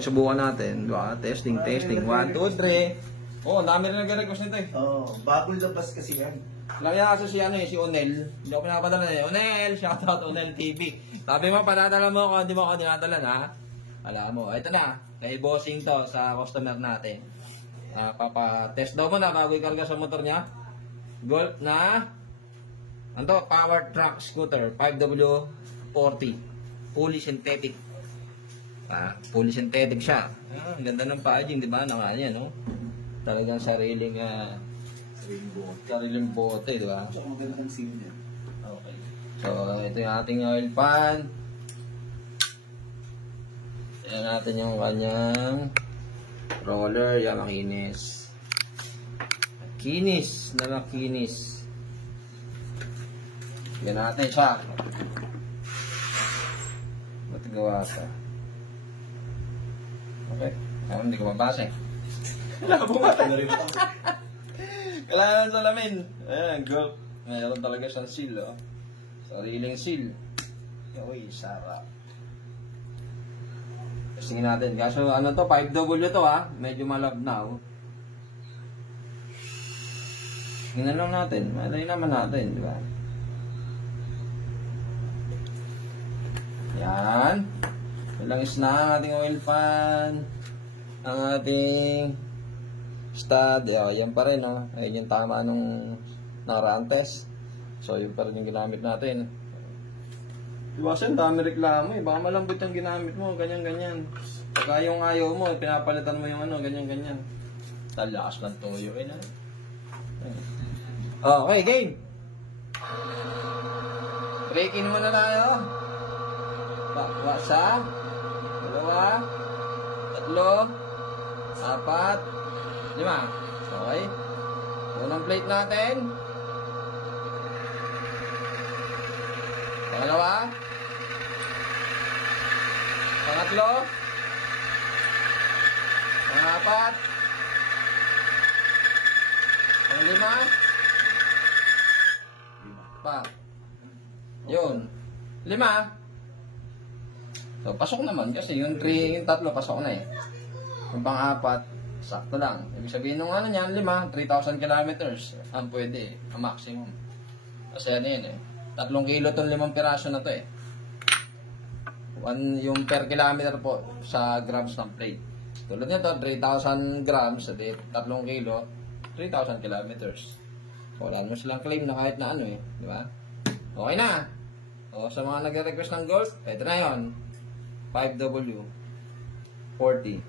Subukan natin, diba? Testing. 1, 2, 3. Oh, dami rin nag-request nito eh. Bagong labas kasi yan. Kaya kasi si Onel. Hindi ako pinapadala na eh. Onel! Shoutout Onel TV. Sabi mo, padadala mo ako, hindi mo ako dinadala na. Alam mo, ito na. May bossing to sa customer natin. Papa-test daw mo na bago ikarga sa motor niya. Golf na power truck scooter 5W40 fully synthetic. Fully synthetic siya. Ang ganda ng packaging, di ba? Yan, no? Talagang sariling bote, di ba? So, maganda ang seal niya. Okay. So, ito yung ating oil pan. Yan natin yung kanyang roller. Yan, makinis. Makinis. Yan natin siya. Ba't gawa ka? Okay. Hindi ko mabasa eh. Bumata na rin ito. Kailangan salamin. Ayan, go. Mayroon talaga siyang seal, oh. Sariling seal. Uy, sarap. Testingin natin. Kaso ano to, 5W to medyo malab na, oh. Tingnan lang natin. Malay naman natin, di ba? Yan. Langis na ang ating oil pan. Ang ating stud. Yan pa rin, oh. Ayun yung tama nung nakaraan test. So, yun pa rin yung ginamit natin. Iwasan, dami reklamo eh. Baka malambot yung ginamit mo, ganyan-ganyan. Pagka yung ayaw mo, pinapalitan mo yung ganyan-ganyan. Talakas ng toyo eh na. Okay, game! Breaking muna tayo. Bakwa sa 2, 3, 4, 5. Okay. Unang plate natin. Pangalawa. Pangatlo. Pangapat. Panglima. Yun. 5. So, pasok naman kasi yung 3, yung 3 pasok na eh. Yung pang-4, sakto lang. Ibig sabihin nung niyan, 5, 3,000 kilometers. Ang pwede, ang maximum. Kasi ano yun eh. 3 kilo itong 5 piraso na to eh. Yung per kilometer po sa grams ng plate. Tulad nito, 3,000 grams, 3 kilo, 3,000 kilometers. Wala mo silang claim na kahit na eh. Di ba? Okay na. O, sa mga nag-request ng Golf, ito na yun. 5W40.